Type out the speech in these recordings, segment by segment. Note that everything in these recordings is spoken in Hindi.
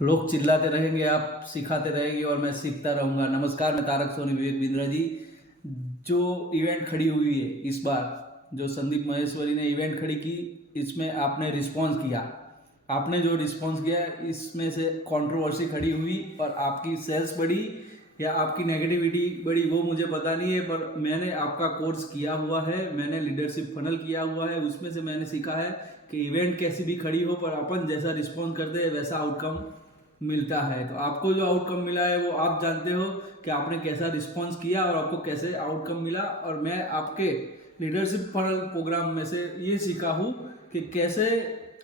लोग चिल्लाते रहेंगे, आप सिखाते रहेंगे और मैं सीखता रहूँगा। नमस्कार, मैं तारक सोनी विवेक बिंद्रा जी। जो इवेंट खड़ी हुई है इस बार, जो संदीप महेश्वरी ने इवेंट खड़ी की, इसमें आपने रिस्पॉन्स किया। आपने जो रिस्पॉन्स किया इसमें से कंट्रोवर्सी खड़ी हुई और आपकी सेल्स बढ़ी या आपकी नेगेटिविटी बढ़ी वो मुझे पता नहीं है, पर मैंने आपका कोर्स किया हुआ है, मैंने लीडरशिप फनल किया हुआ है, उसमें से मैंने सीखा है कि इवेंट कैसी भी खड़ी हो पर अपन जैसा रिस्पॉन्स करते हैं वैसा आउटकम मिलता है। तो आपको जो आउटकम मिला है वो आप जानते हो कि आपने कैसा रिस्पॉन्स किया और आपको कैसे आउटकम मिला। और मैं आपके लीडरशिप फनल प्रोग्राम में से ये सीखा हूँ कि कैसे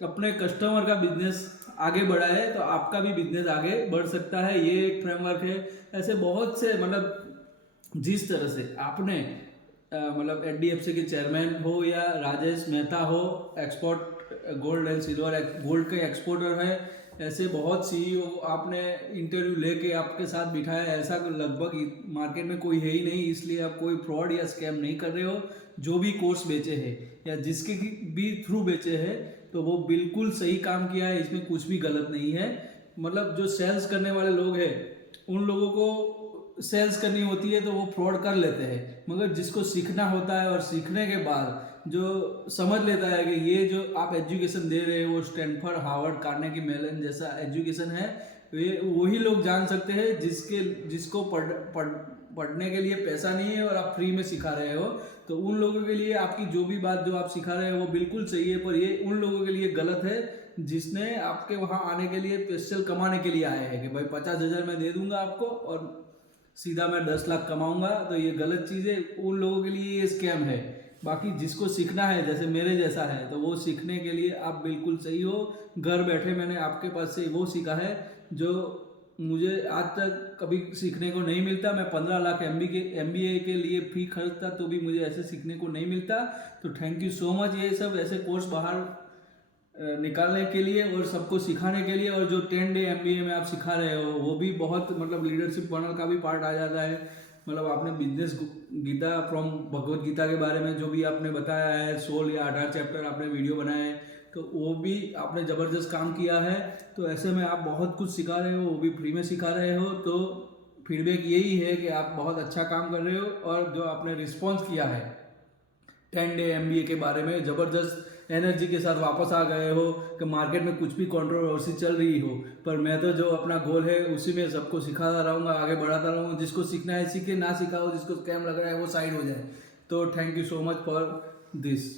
अपने कस्टमर का बिजनेस आगे बढ़ाए तो आपका भी बिजनेस आगे बढ़ सकता है। ये एक फ्रेमवर्क है। ऐसे बहुत से मतलब जिस तरह से आपने मतलब HDFC के चेयरमैन हो या राजेश मेहता हो, export gold and silver gold के एक्सपोर्टर है, ऐसे बहुत CEO आपने इंटरव्यू लेके आपके साथ बिठाया। ऐसा लगभग मार्केट में कोई है ही नहीं, इसलिए आप कोई फ्रॉड या स्कैम नहीं कर रहे हो। जो भी कोर्स बेचे हैं या जिसके भी थ्रू बेचे हैं तो वो बिल्कुल सही काम किया है, इसमें कुछ भी गलत नहीं है। मतलब जो सेल्स करने वाले लोग हैं उन लोगों को सेल्स करनी होती है तो वो फ्रॉड कर लेते हैं, मगर जिसको सीखना होता है और सीखने के बाद जो समझ लेता है कि ये जो आप एजुकेशन दे रहे हो वो स्टैनफोर्ड, हार्वर्ड, कार्नेगी मेलन जैसा एजुकेशन है, ये वही लोग जान सकते हैं जिसको पढ़ने के लिए पैसा नहीं है और आप फ्री में सिखा रहे हो। तो उन लोगों के लिए आपकी जो भी बात जो आप सिखा रहे हो वो बिल्कुल सही है, पर ये उन लोगों के लिए गलत है जिसने आपके वहाँ आने के लिए स्पेशल कमाने के लिए आए हैं कि भाई 50,000 मैं दे दूंगा आपको और सीधा मैं 10 लाख कमाऊंगा। तो ये गलत चीज़ है, उन लोगों के लिए ये स्कैम है। बाकी जिसको सीखना है जैसे मेरे जैसा है तो वो सीखने के लिए आप बिल्कुल सही हो। घर बैठे मैंने आपके पास से वो सीखा है जो मुझे आज तक कभी सीखने को नहीं मिलता। मैं 15 लाख MBA के लिए फी खर्चता तो भी मुझे ऐसे सीखने को नहीं मिलता। तो थैंक यू सो मच ये सब ऐसे कोर्स बाहर निकालने के लिए और सबको सिखाने के लिए। और जो 10 डे MBA में आप सिखा रहे हो वो भी बहुत मतलब लीडरशिप फनल का भी पार्ट आ जाता है। मतलब आपने बिजनेस गीता फ्रॉम भगवत गीता के बारे में जो भी आपने बताया है, 16 या 18 चैप्टर आपने वीडियो बनाए हैं, तो वो भी आपने ज़बरदस्त काम किया है। तो ऐसे में आप बहुत कुछ सिखा रहे हो, वो भी फ्री में सिखा रहे हो। तो फीडबैक यही है कि आप बहुत अच्छा काम कर रहे हो और जो आपने रिस्पॉन्स किया है 10 डे MBA के बारे में ज़बरदस्त एनर्जी के साथ वापस आ गए हो कि मार्केट में कुछ भी कंट्रोवर्सी चल रही हो, पर मैं तो जो अपना गोल है उसी में सबको सिखाता रहूँगा, आगे बढ़ाता रहूँगा। जिसको सीखना है सीखे, ना सीखा हो, जिसको स्कैम लग रहा है वो साइड हो जाए। तो thank you so much for this.